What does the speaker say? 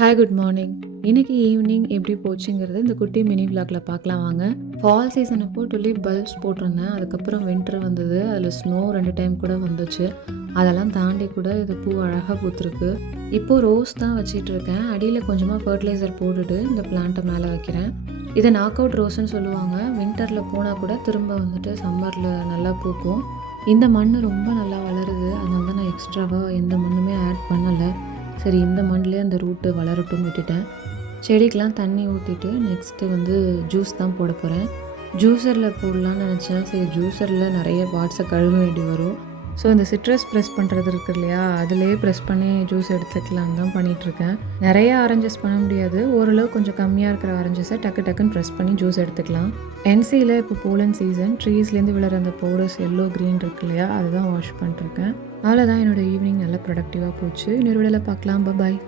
Hi good morning. இன்னைக்கு evening எப்படி போச்சுங்கிறது இந்த குட்டி மினி விளாக்ல பார்க்கலாம் வாங்க. ஃபால் சீசன் அப்போ டுலிப் பல்ப்ஸ் போட்டிருந்தேன். அதுக்கப்புறம் வின்டர் வந்தது. அதில் ஸ்னோ 2 டைம் கூட வந்துச்சு. அதெல்லாம் தாண்டி கூட இது பூ அழகாக பூத்துருக்கு. இப்போது ரோஸ் தான் வச்சிட்டு இருக்கேன். அடியில் கொஞ்சமாக ஃபர்டிலைசர் போட்டுட்டு இந்த பிளான்ட்டை மேலே வைக்கிறேன். இதை நாக் அவுட் ரோஸ்ன்னு சொல்லுவாங்க. வின்டரில் போனால் கூட திரும்ப வந்துட்டு சம்மரில் நல்லா பூக்கும். இந்த மண் ரொம்ப நல்லா வளருது. அதனால தான் நான் எக்ஸ்ட்ராவாக எந்த மண்ணுமே ஆட் பண்ணலை. சரி, இந்த மண்ணிலே அந்த ரூட்டு வளரட்டும் விட்டுட்டேன். செடிக்கெலாம் தண்ணி ஊற்றிட்டு நெக்ஸ்ட்டு ஜூஸ் தான் போட போகிறேன். ஜூஸரில் போடலான்னு நினச்சேன். சரி, ஜூஸரில் நிறைய பார்ட்ஸை கழுவ வேண்டி வரும். ஸோ இந்த சிட்ரஸ் ப்ரெஸ் பண்ணுறது இருக்குது இல்லையா, அதிலே ப்ரெஸ் பண்ணி ஜூஸ் எடுத்துக்கலான்னு தான் பண்ணிகிட்ருக்கேன். நிறைய ஆரஞ்சஸ் பண்ண முடியாது. ஓரளவு கொஞ்சம் கம்மியாக இருக்கிற ஆரஞ்சஸை டக்குன்னு ப்ரெஸ் பண்ணி ஜூஸ் எடுத்துக்கலாம். என்சியில் இப்போ போலன் சீசன். ட்ரீஸ்லேருந்து விழுற அந்த பவுடர்ஸ் எல்லோ க்ரீன் இருக்கு இல்லையா, அதுதான் வாஷ் பண்ணிட்டுருக்கேன். அவ்வளோதான், என்னோடய ஈவினிங் நல்லா ப்ரொடக்டிவாக போச்சு. இன்னொரு வீடியோவில் பார்க்கலாம். பாய்.